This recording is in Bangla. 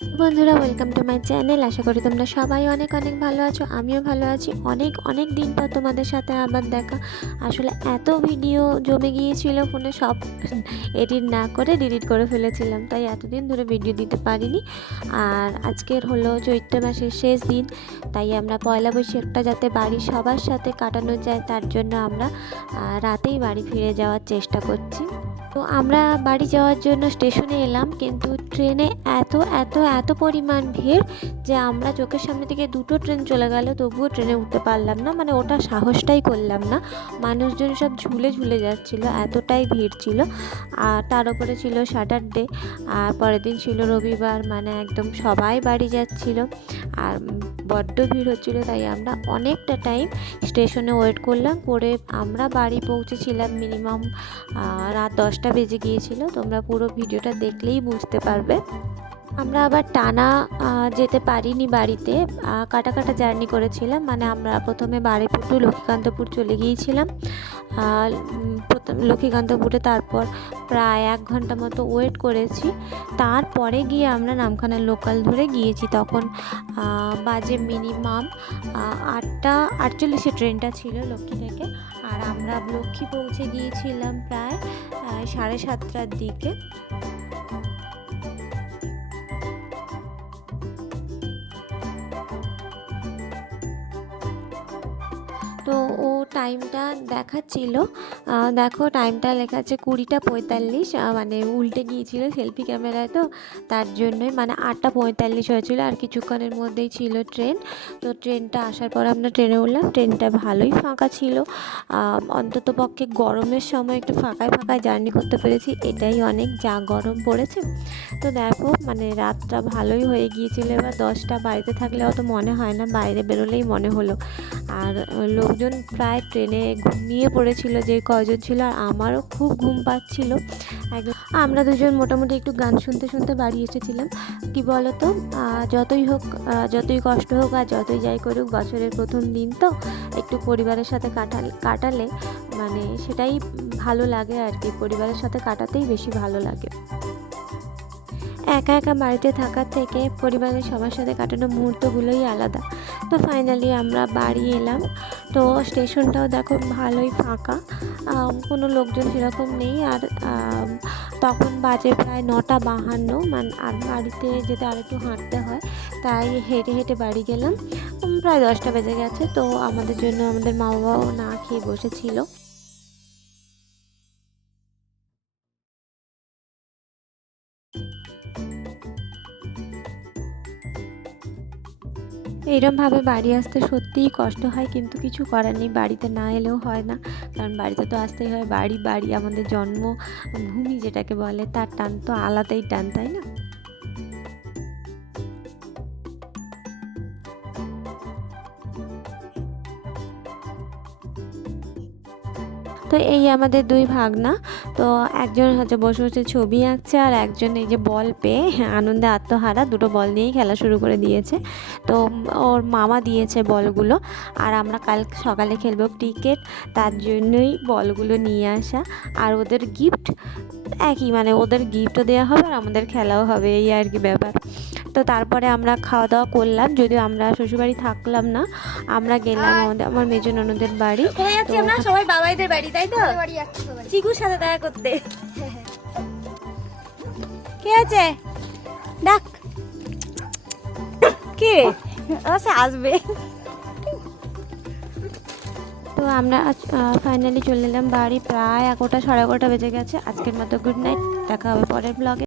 বন্ধুরা ওয়েলকাম টু মাই চ্যানেল আশা করি তোমরা সবাই অনেক অনেক ভালো আছো, আমিও ভালো আছি। অনেক অনেক দিন পর তোমাদের সাথে আবার দেখা। আসলে এত ভিডিও জমে গিয়েছিল, ফোনে সব এডিট না করে ডিলিট করে ফেলেছিলাম, তাই এতদিন ধরে ভিডিও দিতে পারিনি। আর আজকের হলো চৈত্র মাসের শেষ দিন, তাই আমরা পয়লা বৈশাখটা যাতে বাড়ির সবার সাথে কাটানো যায়, তার জন্য আমরা রাতেই বাড়ি ফিরে যাওয়ার চেষ্টা করছি। তো আমরা বাড়ি যাওয়ার জন্য স্টেশনে এলাম, কিন্তু ট্রেনে এত এত এত পরিমাণ ভিড় যে আমরা চোখের সামনে থেকে দুটো ট্রেন চলে গেল, তবুও ট্রেনে উঠতে পারলাম না। মানে ওটা সাহসটাই করলাম না। মানুষজন সব ঝুলে ঝুলে যাচ্ছিল, এতটাই ভিড় ছিল। আর তার উপরে ছিল স্যাটারডে আর পরের দিন ছিল রবিবার মানে একদম সবাই বাড়ি যাচ্ছিল। আর বড্ড ভিড় হচ্ছিল, তাই আমরা অনেকটা টাইম স্টেশনে ওয়েট করলাম। করে আমরা বাড়ি পৌঁছেছিলাম মিনিমাম রাত দশটা বেজে গিয়েছিল। তোমরা পুরো ভিডিওটা দেখলেই বুঝতে পারবে। আমরা আবার টানা যেতে পারিনি বাড়িতে। কাটা কাটা জার্নি করেছিলাম। মানে আমরা প্রথমে বাড়িপুর টু লক্ষ্মীকান্তপুর চলে গিয়েছিলাম। লক্ষ্মীকান্তপুরে তারপর প্রায় এক ঘণ্টা মতো ওয়েট করেছি। তারপরে গিয়ে আমরা নামখানা লোকাল ধরে গিয়েছি। তখন বাজে মিনিমাম আটটা আটচল্লিশে ট্রেনটা ছিল লক্ষ্মী থেকে। আর আমরা লক্ষ্মী পৌঁছে গিয়েছিলাম প্রায় সাড়ে সাতটার দিকে। তো ও টাইমটা দেখাচ্ছিল। দেখো টাইমটা লেখা আছে কুড়িটা পঁয়তাল্লিশ মানে উল্টে গিয়েছিল সেলফি ক্যামেরায় তো, তার জন্যই মানে আটটা পঁয়তাল্লিশ হয়েছিল আর কিছুক্ষণের মধ্যেই ছিল ট্রেন তো ট্রেনটা আসার পর আমরা ট্রেনে উঠলাম ট্রেনটা ভালোই ফাঁকা ছিল। অন্তত পক্ষে গরমের সময় একটু ফাঁকায় ফাঁকায় জার্নি করতে পেরেছি, এটাই অনেক, যা গরম পড়েছে। তো দেখো মানে রাতটা ভালোই হয়ে গিয়েছিল, এবার দশটা, বাড়িতে থাকলে অত মনে হয় না, বাইরে বেরোলেই মনে হলো। আর লোকজন প্রায় ট্রেনে ঘুমিয়ে পড়েছিল যে কজন ছিল আর আমারও খুব ঘুম পাচ্ছিল। একদম আমরা দুজন মোটামুটি একটু গান শুনতে শুনতে বাড়ি এসেছিলাম। কি বলতো? যতই হোক যতই কষ্ট হোক আর যতই যাই করুক, বছরের প্রথম দিন তো একটু পরিবারের সাথে কাটালে কাটালে মানে সেটাই ভালো লাগে আর কি। পরিবারের সাথে কাটাতেই বেশি ভালো লাগে। একা একা বাড়িতে থাকার থেকে পরিবারের সবার সাথে কাটানো মুহূর্তগুলোই আলাদা। তো ফাইনালি আমরা বাড়ি এলাম। তো স্টেশনটাও দেখো ভালোই ফাঁকা। কোনো লোকজন সেরকম নেই আর তখন বাজে প্রায় নটা বাহান্ন। মানে আর বাড়িতে যেতে আর একটু হাঁটতে হয়, তাই হেঁটে হেঁটে বাড়ি গেলাম। প্রায় দশটা বেজে গেছে, তো আমাদের জন্য আমাদের মা বাবাও না খেয়ে বসেছিল। এইরমভাবে বাড়ি আসতে সত্যিই কষ্ট হয়, কিন্তু কিছু করার নেই। বাড়িতে না এলেও হয় না, কারণ বাড়িতে তো আসতেই হয়। বাড়ি বাড়ি, আমাদের জন্মভূমি যেটাকে বলে, তার টান তো আলাদাই টান, তাই না? তো এই আমাদের দুই ভাগনা। তো একজন হচ্ছে বসে বসে ছবি আঁকছে আর একজন এই যে বল পেয়ে আনন্দে আত্মহারা দুটো বল নিয়েই খেলা শুরু করে দিয়েছে। তো ওর মামা দিয়েছে বলগুলো আর আমরা কাল সকালে খেলব ক্রিকেট, তার জন্যই বলগুলো নিয়ে আসা। আর ওদের গিফট একই মানে ওদের গিফটও দেওয়া হবে আর আমাদের খেলাও হবে, এই আর কি ব্যাপার। তো তারপরে আমরা খাওয়া দাওয়া করলাম। যদিও আমরা শ্বশুরবাড়ি থাকলাম না আমরা গেলাম আমাদের আমার মেজো ননদের বাড়ি। আমরা সবাই বাবাইদের বাড়ি তাই তো? বাড়ি চিকুর সাথে দেখা করতে। কে আছে? ডাক। কে? আচ্ছা আসবে। তো আমরা ফাইনালি চলে এলাম বাড়ি প্রায় এগারোটা সাড়ে এগারোটা বেজে গেছে। আজকের মতো গুড নাইট দেখা হবে পরের ব্লগে